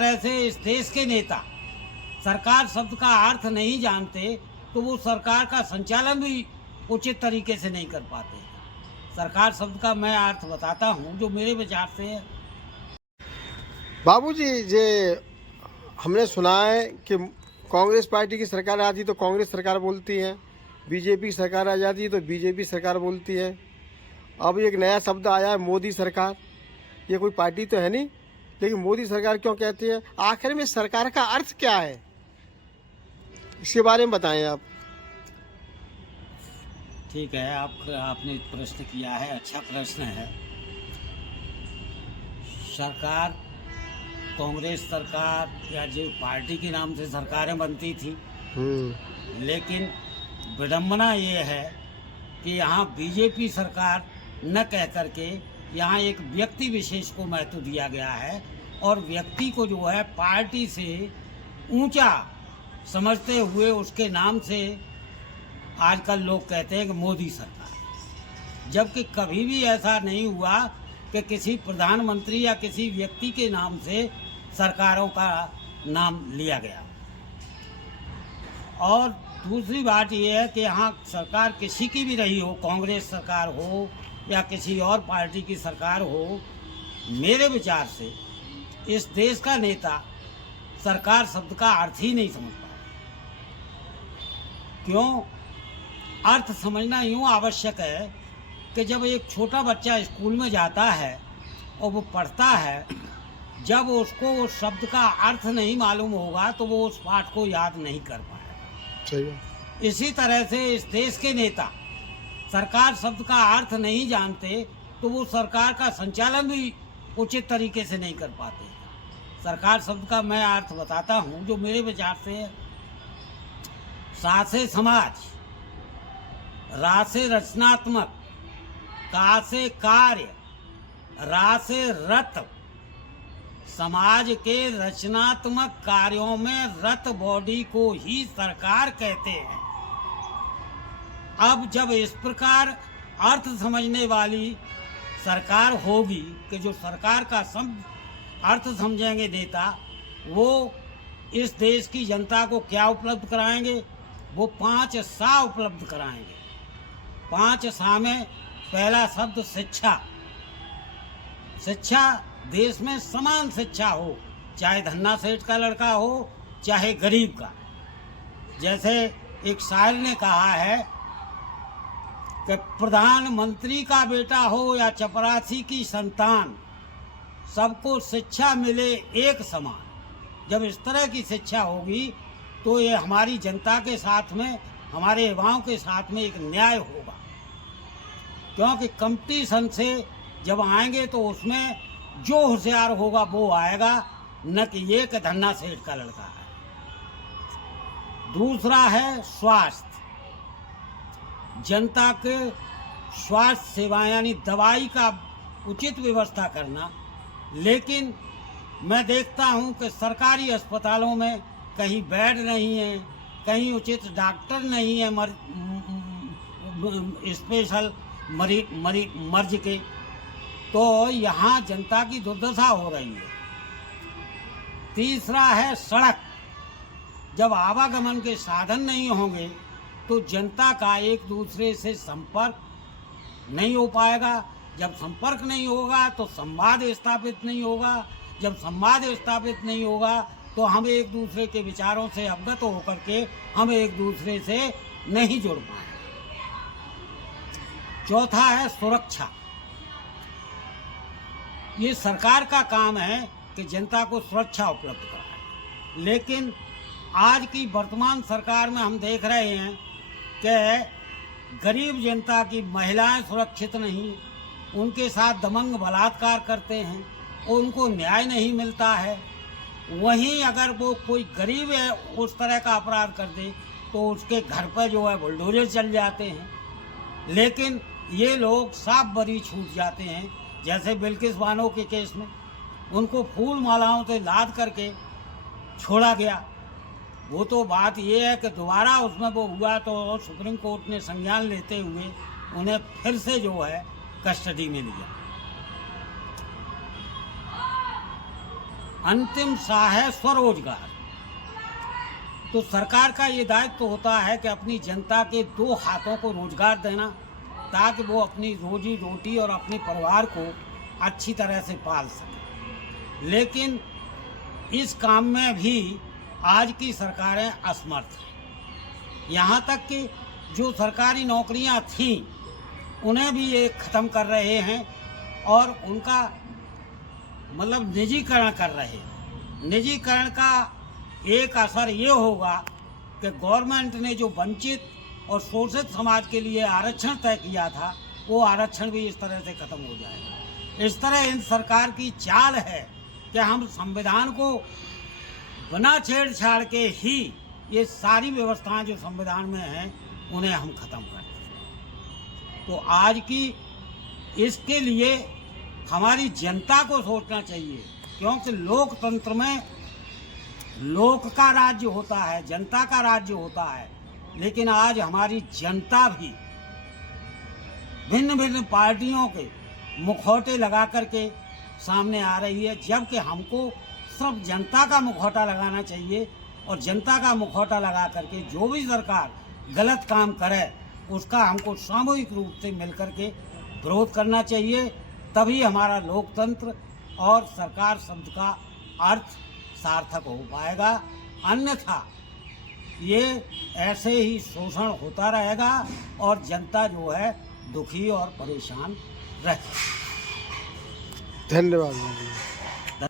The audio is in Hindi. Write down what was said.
तरह से इस देश के नेता सरकार शब्द का अर्थ नहीं जानते तो वो सरकार का संचालन भी उचित तरीके से नहीं कर पाते। सरकार शब्द का मैं अर्थ बताता हूँ जो मेरे विचार से है। बाबूजी, जे हमने सुना है कि कांग्रेस पार्टी की सरकार आती तो कांग्रेस सरकार बोलती है, बीजेपी की सरकार आ जाती है तो बीजेपी सरकार बोलती है। अब एक नया शब्द आया है मोदी सरकार। ये कोई पार्टी तो है नहीं, लेकिन मोदी सरकार क्यों कहती है? आखिर में सरकार का अर्थ क्या है, इसके बारे में बताएं आप। ठीक है, आपने प्रश्न किया है, अच्छा प्रश्न है। सरकार, कांग्रेस सरकार या जो पार्टी के नाम से सरकारें बनती थी, लेकिन विडंबना ये है कि यहाँ बीजेपी सरकार न कह करके यहाँ एक व्यक्ति विशेष को महत्व दिया गया है और व्यक्ति को जो है पार्टी से ऊंचा समझते हुए उसके नाम से आजकल लोग कहते हैं कि मोदी सरकार, जबकि कभी भी ऐसा नहीं हुआ कि किसी प्रधानमंत्री या किसी व्यक्ति के नाम से सरकारों का नाम लिया गया। और दूसरी बात यह है कि यहाँ सरकार किसी की भी रही हो, कांग्रेस सरकार हो या किसी और पार्टी की सरकार हो, मेरे विचार से इस देश का नेता सरकार शब्द का अर्थ ही नहीं समझ पा रहा। क्यों? अर्थ समझना यूँ आवश्यक है कि जब एक छोटा बच्चा स्कूल में जाता है और वो पढ़ता है, जब उसको उस शब्द का अर्थ नहीं मालूम होगा तो वो उस पाठ को याद नहीं कर पाएगा। सही है। इसी तरह से इस देश के नेता सरकार शब्द का अर्थ नहीं जानते तो वो सरकार का संचालन भी उचित तरीके से नहीं कर पाते। सरकार शब्द का मैं अर्थ बताता हूँ जो मेरे विचार से है। सा से समाज, रा से रचनात्मक, का से कार्य, रा से रत। समाज के रचनात्मक कार्यों में रत बॉडी को ही सरकार कहते हैं। अब जब इस प्रकार अर्थ समझने वाली सरकार होगी कि जो सरकार का अर्थ समझेंगे नेता, वो इस देश की जनता को क्या उपलब्ध कराएंगे? वो 5 सा उपलब्ध कराएंगे। 5 सा में पहला शब्द शिक्षा। शिक्षा, देश में समान शिक्षा हो, चाहे धन्ना सेठ का लड़का हो चाहे गरीब का। जैसे एक शायर ने कहा है कि प्रधानमंत्री का बेटा हो या चपरासी की संतान, सबको शिक्षा मिले एक समान। जब इस तरह की शिक्षा होगी तो ये हमारी जनता के साथ में, हमारे युवाओं के साथ में एक न्याय होगा। क्योंकि कंपटीशन से जब आएंगे तो उसमें जो होशियार होगा वो आएगा, न कि ये कि धन्ना सेठ का लड़का है। दूसरा है स्वास्थ्य। जनता के स्वास्थ्य सेवाएं यानी दवाई का उचित व्यवस्था करना। लेकिन मैं देखता हूं कि सरकारी अस्पतालों में कहीं बेड नहीं है, कहीं उचित डॉक्टर नहीं है स्पेशल मर्ज के, तो यहाँ जनता की दुर्दशा हो रही है। तीसरा है सड़क। जब आवागमन के साधन नहीं होंगे तो जनता का एक दूसरे से संपर्क नहीं हो पाएगा। जब संपर्क नहीं होगा तो संवाद स्थापित नहीं होगा। जब संवाद स्थापित नहीं होगा तो हम एक दूसरे के विचारों से अवगत होकर के हम एक दूसरे से नहीं जुड़ पाएंगे। चौथा है सुरक्षा। ये सरकार का काम है कि जनता को सुरक्षा उपलब्ध कराए, लेकिन आज की वर्तमान सरकार में हम देख रहे हैं कि गरीब जनता की महिलाएं सुरक्षित नहीं, उनके साथ दमंग बलात्कार करते हैं और उनको न्याय नहीं मिलता है। वहीं अगर वो कोई गरीब है उस तरह का अपराध कर दे तो उसके घर पर जो है बुलडोजर चल जाते हैं। लेकिन ये लोग साफ बरी छूट जाते हैं। जैसे बिल्किस बानो के केस में उनको फूल मालाओं से लाद करके छोड़ा गया। वो तो बात ये है कि दोबारा उसमें वो हुआ तो सुप्रीम कोर्ट ने संज्ञान लेते हुए उन्हें फिर से जो है कस्टडी में लिया। अंतिम सा है स्वरोजगार। तो सरकार का ये दायित्व होता है कि अपनी जनता के 2 हाथों को रोजगार देना, ताकि वो अपनी रोजी रोटी और अपने परिवार को अच्छी तरह से पाल सके। लेकिन इस काम में भी आज की सरकारें असमर्थ हैं। यहाँ तक कि जो सरकारी नौकरियाँ थीं उन्हें भी ये ख़त्म कर रहे हैं और उनका मतलब निजीकरण कर रहे हैं। निजीकरण का एक असर ये होगा कि गवर्नमेंट ने जो वंचित और शोषित समाज के लिए आरक्षण तय किया था, वो आरक्षण भी इस तरह से खत्म हो जाएगा। इस तरह इन सरकार की चाल है कि हम संविधान को बिना छेड़छाड़ के ही ये सारी व्यवस्थाएं जो संविधान में हैं उन्हें हम खत्म कर दें। तो आज की इसके लिए हमारी जनता को सोचना चाहिए, क्योंकि लोकतंत्र में लोक का राज्य होता है, जनता का राज्य होता है। लेकिन आज हमारी जनता भी भिन्न भिन्न पार्टियों के मुखौटे लगा करके सामने आ रही है, जबकि हमको सिर्फ जनता का मुखौटा लगाना चाहिए और जनता का मुखौटा लगा करके जो भी सरकार गलत काम करे उसका हमको सामूहिक रूप से मिलकर के विरोध करना चाहिए। तभी हमारा लोकतंत्र और सरकार शब्द का अर्थ सार्थक हो पाएगा। अन्यथा ये ऐसे ही शोषण होता रहेगा और जनता जो है दुखी और परेशान रहेगी। धन्यवाद।